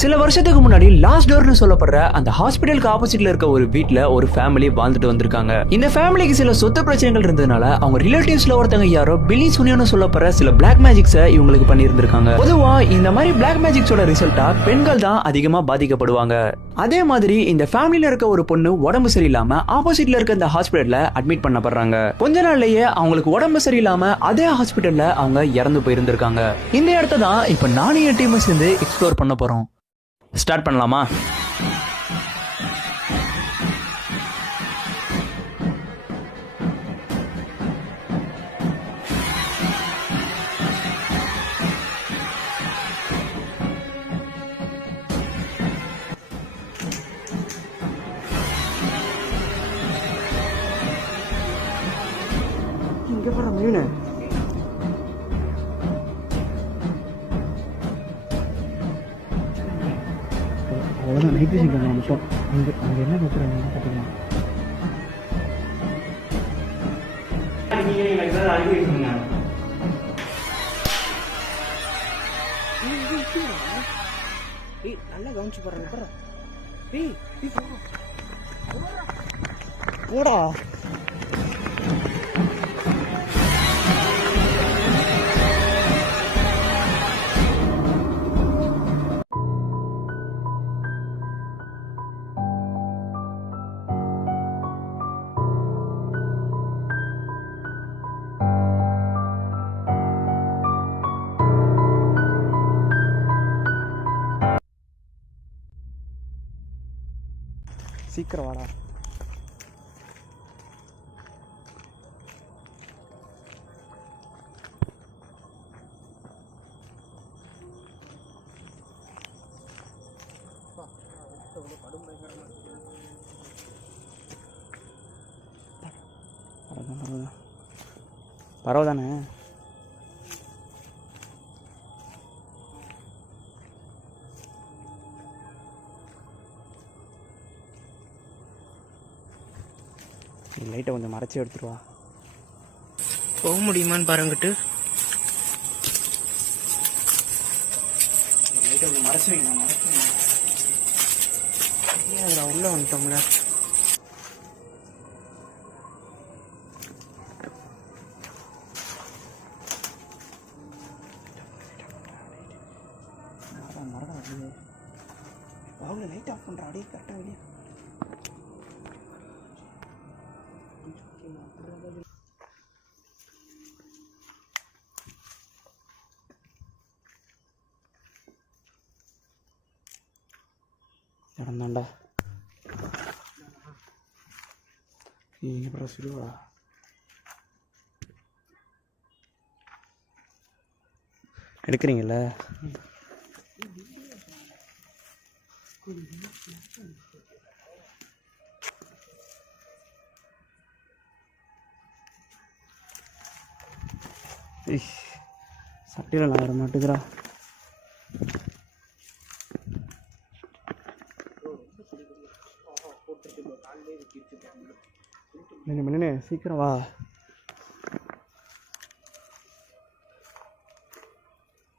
சில வருஷத்துக்கு முன்னாடி லாஸ்ட் டோர்னு சொல்லப்படுற அந்த ஹாஸ்பிட்டலுக்கு ஆப்போசிட்ல இருக்க ஒரு வீட்ல ஒரு ஃபேமிலி வாழ்ந்துட்டு வந்திருக்காங்க. இந்த ஃபேமிலிக்கு சில சொத்து பிரச்சனைகள் இருந்ததுனால அவங்க ரிலேட்டிவ்ஸ்ல ஒருத்தங்க யாரோ பில்லி சுனியோன்னு சொல்லப்படுற சில பிளாக் மேஜிக்ஸை இவங்களுக்கு பண்ணியிருந்திருக்காங்க. பொதுவா இந்த மாதிரி பிளாக் மேஜிக்ஸோட ரிசல்ட்டா பெண்கள் தான் அதிகமா பாதிக்கப்படுவாங்க. அதே மாதிரி இந்த ஃபேமிலில இருக்க ஒரு பொண்ணு உடம்பு சரியில்லாம ஆப்போசிட்ல இருக்க இந்த ஹாஸ்பிட்டல்ல அட்மிட் பண்ணப்படுறாங்க. கொஞ்ச நாள்லயே அவங்களுக்கு உடம்பு சரியில்லாம அதே ஹாஸ்பிட்டல்ல அவங்க இறந்து போயிருந்திருக்காங்க. இந்த இடத்த தான் இப்ப நானும் என் டீம் சேர்ந்து எக்ஸ்ப்ளோர் பண்ண போறோம். ஸ்டார்ட் பண்ணலாமா? இங்க போற மீன் அவ்வளோதான். நைட் விஷயம் பண்ணலாம் மட்டும். அங்கே என்ன பார்க்குறாங்க பார்த்துக்கலாம். நல்லா கவனிச்சு போடுறாங்க. போடா சீக்கிரம் வாடா. பரவாதானே? லைட்டை கொஞ்சம் மறைச்சி எடுத்துருவா. போக முடியுமான்னு பாருங்கிட்டு லைட்டை கொஞ்சம் மறைச்சி வைங்க. அதில் உள்ள வந்துட்டோம்ல. அவங்க லைட் ஆஃப் பண்ணுறா. அப்படியே கரெக்டாக வெளியே நடந்தாண்டா. அப்புறம் சொல்லுவா. எடுக்கிறீங்கள? சட்டியில் நான் வர மாட்டேங்கிறா. மின்னு சீக்கிரம் வா.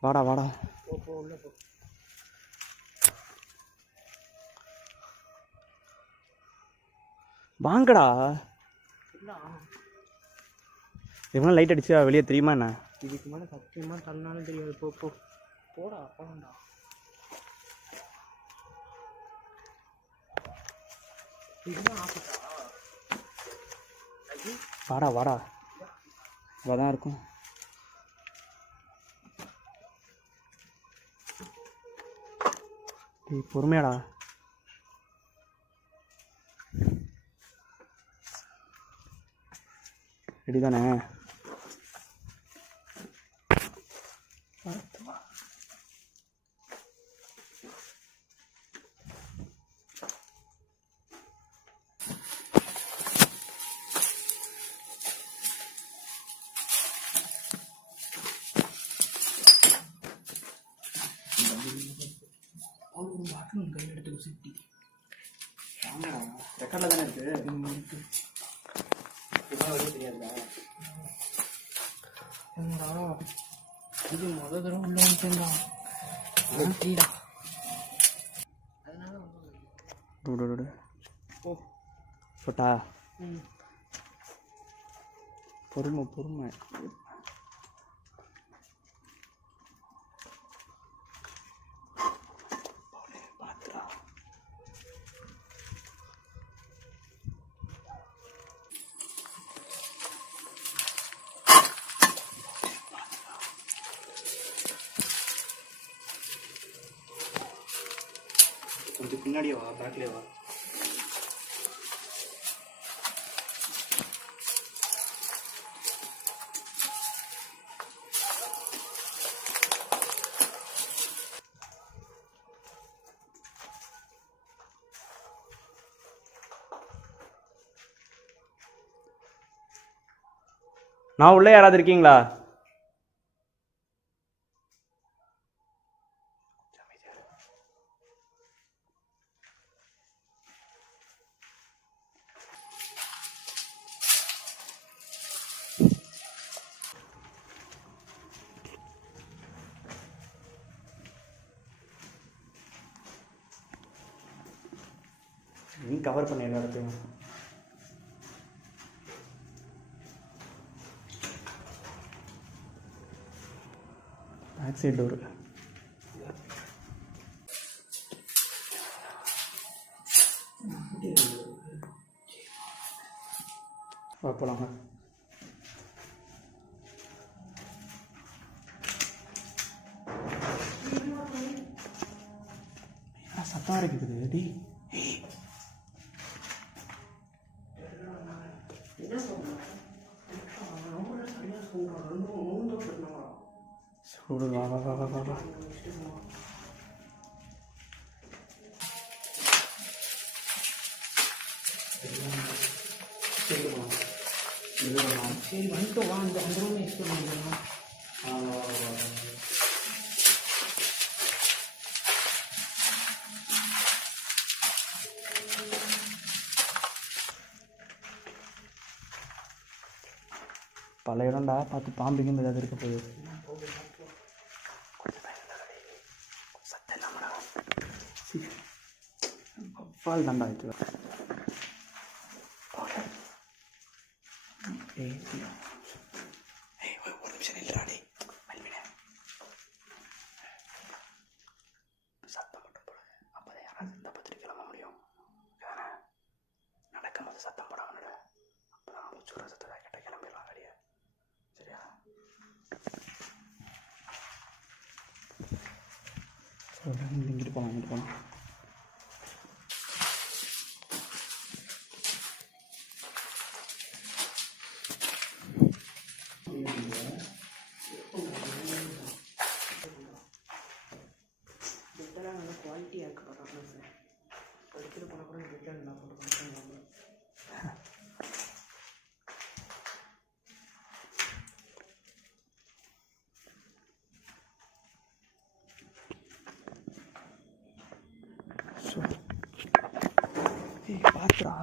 வாடா வாடா. வாங்கடா. இவங்க லைட் அடிச்சா வெளியே தெரியுமா என்ன? இதுக்கு மேலே சத்தியமாக தள்ளினாலும் தெரியாது. போடா போகண்டா. வாடா வாடா. இதான் இருக்கும். பொறுமையாடா. ரெடி தானே? கையில் எடுத்து சுட்டி ரெக்கார்டில் தானே இருக்கு. தெரியாதுடா. இது முதல் தடவை உள்ள வந்துட்டா. ஓ சொட்டா ம் பொறுமை கொஞ்சம் பின்னாடியே வா, பேக்லேயே வா. நான் உள்ளே யாராவது இருக்கீங்களா? நீ கவர் பண்ண எல்லா இடத்தையும். Back side door. போகலாங்க. சத்தம் இருக்குது டி. வா வா வா வா வா வா. சரி வந்துட்டு வா அந்த ரூம் எக்ஸ்ப்ளோர் பண்ணிக்கலாம். பல இடம்டா, பார்த்து பாம்புங்க ஏதாவது இருக்க போகுது. சத்தம் இல்லாமடா. அப்பால் தாண்டா ஆயிடுச்சு. ஒரு நிமிஷம் இல்லைடா. சத்தம் மட்டும் போடாது. அப்போதான் யாராவது இந்த பத்திரிக்கை கிளம்ப முடியும். நடக்கும் போது சத்தம் போடாம அப்போதான் மூச்சு சத்தத்தை கிட்ட கிளம்பிடலாம் வெளியே. சரியா? இங்கிட்டு போகலாம். பெட்டெல்லாம் நல்லா குவாலிட்டியாக இருக்கு பரவாயில்ல சார். படிக்கிற போனால் கூட பெட்டெல்லாம் நல்லா போட்டு பண்ணுறாங்க. பாத்துரா.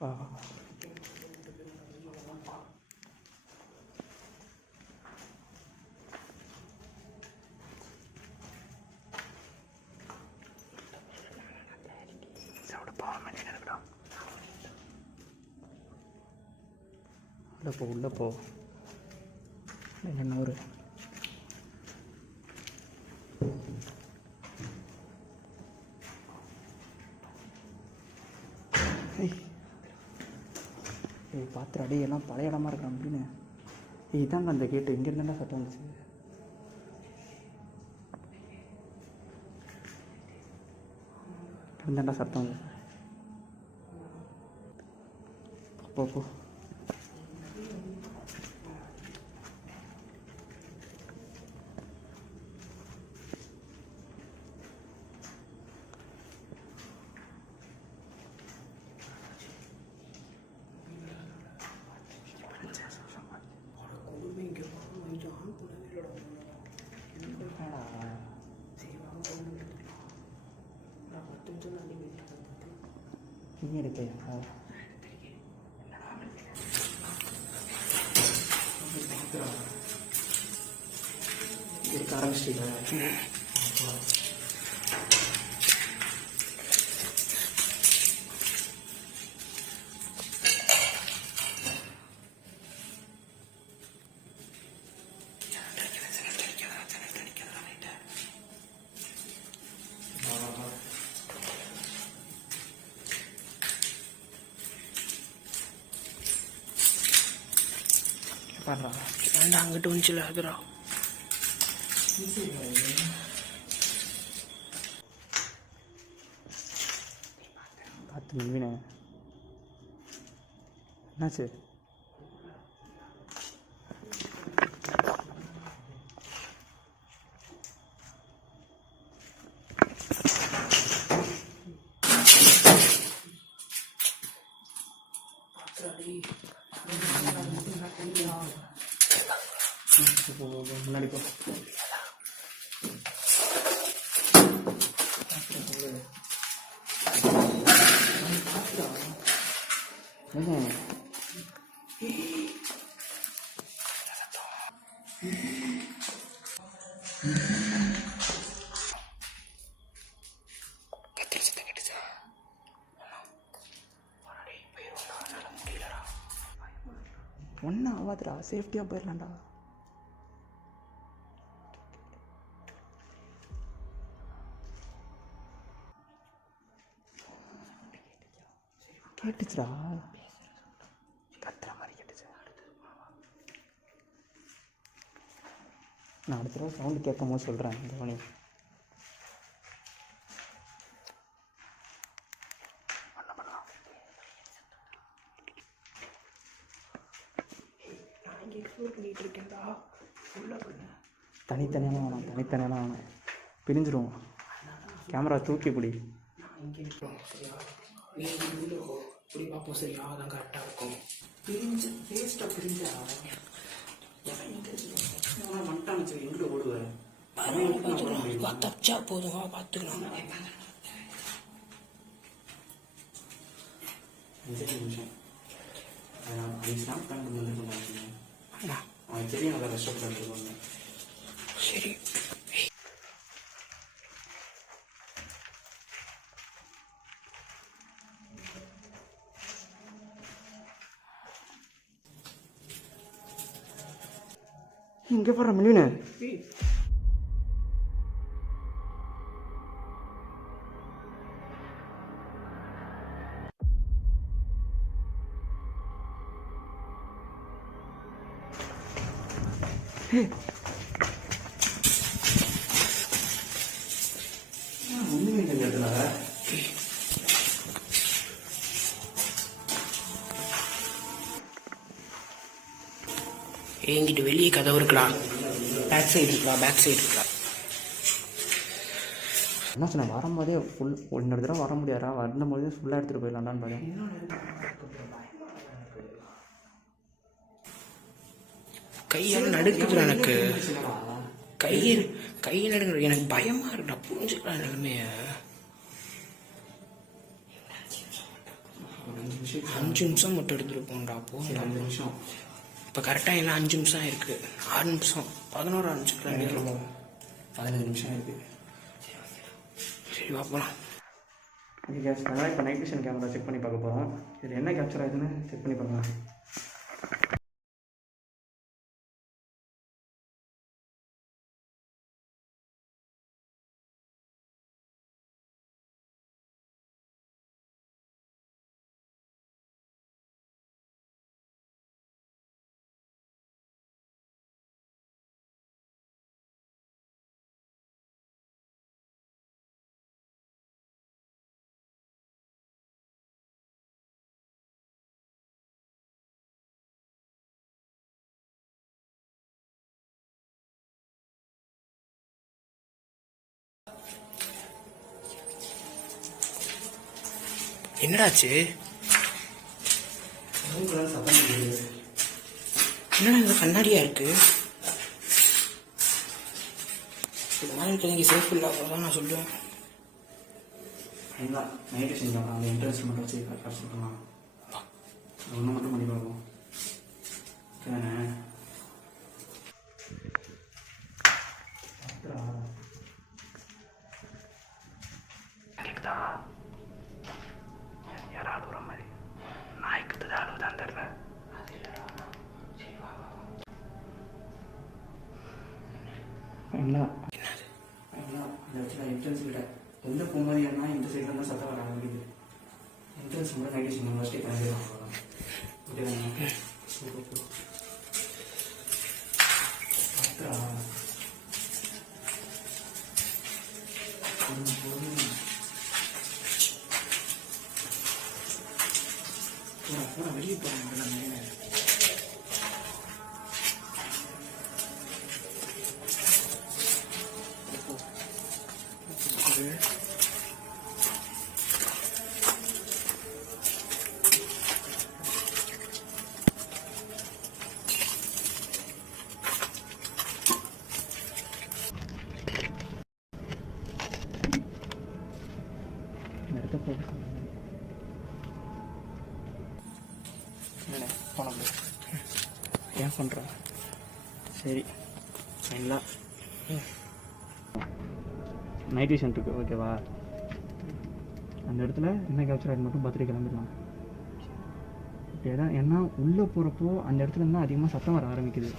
வா வா வா. உள்ள போ. என்ன ஒரு பாத்திர அடி எல்லாம் பழைய இடமா இருக்கான் அப்படின்னு. இதாங்க அந்த கேட்டு. இங்கே இருந்தா சத்தம் வந்துச்சு. இந்தாண்டா சத்தம். போ போ. கொடுமை இங்கே கொஞ்சம் ஆன் பண்ணவே இல்லைடா. சரி வாங்க ஃபோன் எடுத்துக்கலாம். நான் 10 நிமிஷம் தான் வீட்டில் நீ எடுக்கையா? இருக்க ஆரம்பிச்சிட்டீங்க. பாடுறா. ஏன்டா அங்கிட்டு வந்துச்சுல அதுரா. பார்த்து நிவினே, என்னாச்சு? முன்னாடி போ. ஒன்றும் ஆகாதுடா, சேஃப்டியாக போயிடலாம்டா. கேட்டுச்சுடா, கத்துற மாதிரி கேட்டுச்சு. நான் அடுத்த தடவை சவுண்டு கேட்கும் போது சொல்கிறேன். கவனி. நான் இங்கே எக்ஸ்ப்ளோர் பண்ணிகிட்டு இருக்கேன்டா. ஃபுல்லாக பண்ண தனித்தனியாக வேணாம், தனித்தனியாக வேணாம், பிரிஞ்சிருவோம். கேமரா தூக்கி பிடி. நான் இங்கே நிற்போம் சரியா. நீ உள்ள இப்படி பார்ப்போம் சரியா. அதான் கரெக்டாக இருக்கும். பிரிஞ்சு வேஸ்ட்டாக பிரிஞ்சா மண்டான்னு சரி எங்கிட்ட ஓடுவேன். தப்பிச்சா போதும், பார்த்துக்கலாம். 5 நிமிஷம் 5 ஸ்டாம்ப் பேண்ட் பண்ணுங்க. அவன் சரி நல்லா கஷ்டப்பட்டு. சரி இங்கே போடுற மில்லியனு. ஒன்றுமே இந்த இடத்துல என்கிட்ட வெளியே கதவு இருக்கலாம். பேக் சைடு இருக்கலாம், பேக் சைடு இருக்கலாம். என்ன சொன்னேன், வரும்போதே ஃபுல் இன்னொரு தடவை வர முடியாதா? வரும்போதே ஃபுல்லாக எடுத்துகிட்டு போயிடலாம்டான்னு பார்த்தேன். கையால் நடுக்குதுடா எனக்கு. கை நடுங்குற எனக்கு பயமா இருக்குடா. புரிஞ்சுக்கலாம் நிலைமைய. 5 நிமிஷம் மட்டும் எடுத்துட்டு போண்டா. போண்டா 2 நிமிஷம். இப்போ கரெக்டாக என்ன 5 நிமிஷம் இருக்கு. 6 நிமிஷம் 11 நிமிஷம் 15 நிமிஷம் இருக்குது. சரி பார்ப்போம். ஓகே கேஸ், அதனால் இப்போ நைட் விஷன் கேமரா செக் பண்ணி பார்க்க போகிறோம். இதில் என்ன கேப்சர் ஆகுதுன்னு செக் பண்ணி பார்க்கலாம். என்னடாச்சு? ரூம்குள்ள சத்தம் கேக்குது. என்னடா இந்த கண்ணாடியா இருக்கு? இது மாதிரி இருக்கிறவங்க சேஃப் இல்லை, அவ்வளோதான் நான் சொல்லுவேன். இல்லை நைட்டு செஞ்சாங்க அந்த இன்ட்ரெஸ்ட் மட்டும் வச்சு கரெக்டாக சொல்லலாம். ஒன்று மட்டும் பண்ணி பார்ப்போம். சரிண்ணே. யாராவது ஒரு மாதிரி நாய்க்கு தான் தெரியல. என்ன அந்த இடத்துல என்ட்ரன்ஸ் கிட்ட வெளில போகும்போது ஏன்னா இந்த சைடில் இருந்தால் சத்தம் வர ஆரம்பிக்குது. என்ட்ரன்ஸ் மட்டும் நைட்டு சின்ன ஃபஸ்ட்டு கிளம்பிடலாம். ஓகேதாங்க? சூப்பர். வெளியே போகிறாங்க. ஏன் பண்ணுற? சரி ஃபைனலாக நைட் விஷன் இருக்கு ஓகேவா? அந்த இடத்துல என்ன கேப்சர் ஆகி மட்டும் பார்த்துட்டு கிளம்பிடலாம். ஓகே தான். ஏன்னா உள்ளே போகிறப்போ அந்த இடத்துல இருந்தால் அதிகமாக சத்தம் வர ஆரம்பிக்குது.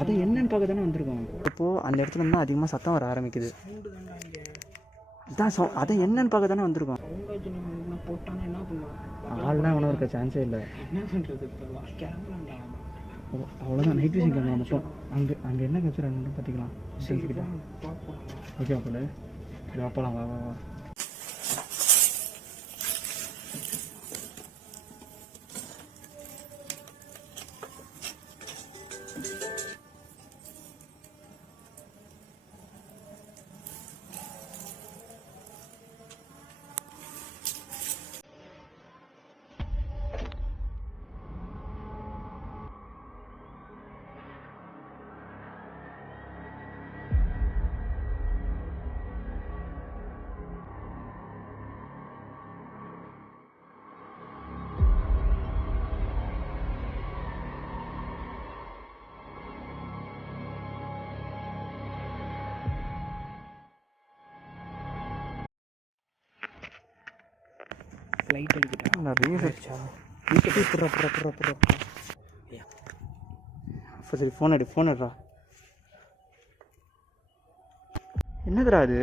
அதை என்னன்னு பார்க்க தானே வந்திருக்கோம். இப்போது அந்த இடத்துல இருந்தால் அதிகமாக சத்தம் வர ஆரம்பிக்குது. இதான் அதை என்னன்னு பார்க்க தானே வந்திருக்கோம். போட்டானா என்ன பண்ணுவாங்க? ஆள்லாம் ஒன்றும் இருக்க சான்ஸே இல்லை. என்ன பண்ணுறது? கிளம்பலாம்டா. அவ்வளோதான். நைட் விஷன் கிளம்பலாம் மட்டும். அங்கே என்ன கேப்சர் ஆகணும்னு பார்த்துக்கலாம். ஓகே அப்போ இது அப்பலாம் வா வா வா. லைட் அடிக்கிட்டா நான் ரீசர்ச்சா அப்போ சரி ஃபோன் எடுறா. என்னதுடா அது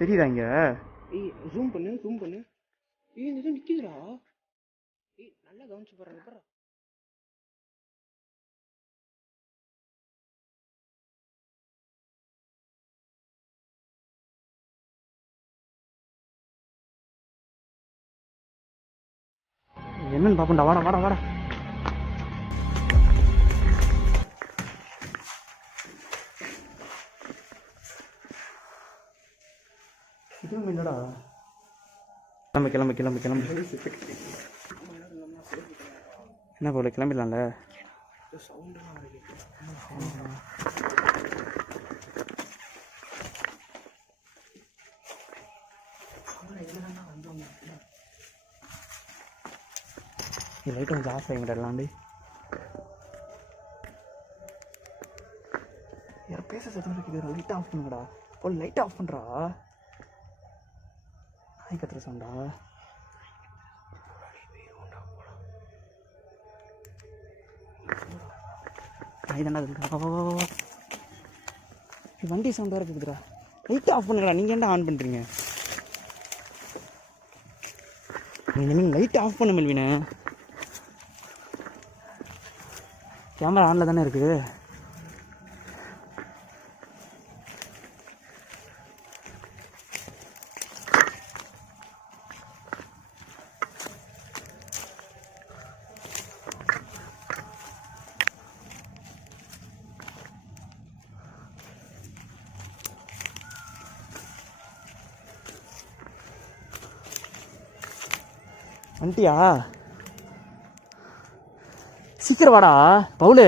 தெரியுதா இங்கே? ஜூம் பண்ணு. இந்த இது நிற்கிதுடா. நல்லா கவனிச்சு போடுறாங்க. என்னன்னு பார்ப்போம்டா. வாடா. இதுவும் இல்லைடா. கிளம்பு. என்ன போல கிளம்பிடலாம்ல. சவுண்டெல்லாம் இருக்கு. லைட் கொஞ்சம் ஆஃப் ஆகிங்கடாண்டி. யாரும் பேச சத்தம் இருக்குது. லைட் ஆஃப் பண்ணுங்கடா. லைட் ஆஃப் பண்ணுறா. நாய் கத்துற சவுண்டா. நாய் தானே இருக்குடா. வா. வண்டி சவுண்டாக இருக்குதுடா. லைட் ஆஃப் பண்ணுங்கடா. நீங்கள் என்ன ஆன் பண்ணுறீங்க? நீங்கள் லைட் ஆஃப் பண்ண மெல்வினே. கேமரா ஆனில் தானே இருக்குது. வந்துட்டியா? சீக்கிரம் வாடா பவுலு.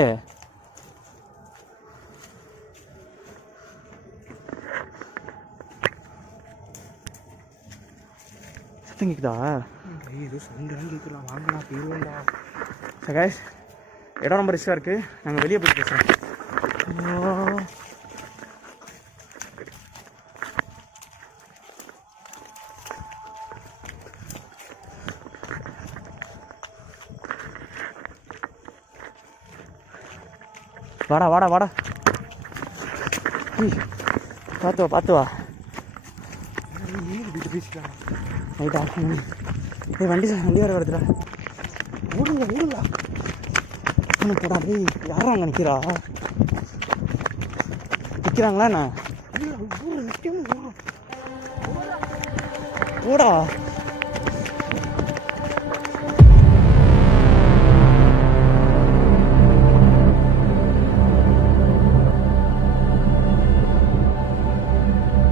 சத்தம் கேக்குதா? இது சவுண்டெல்லாம் கேட்கலாம். வாங்கடா போயிருவோம்டா. சகாஷ், இடம் ரொம்ப ரிஸ்காக இருக்குது, நாங்கள் வெளியே போய் பேசுகிறோம். வாடா வாடா வாடா. பார்த்து வா பார்த்து வா. பேசிக்கலாம். ரைட்டா வண்டி வேறு வருதுடா. ஓடுங்க ஓடுங்களா. ஒன்று போடா. டேய் யாரும் அங்கே நிற்கிறா? நிற்கிறாங்களா என்ன? போடா.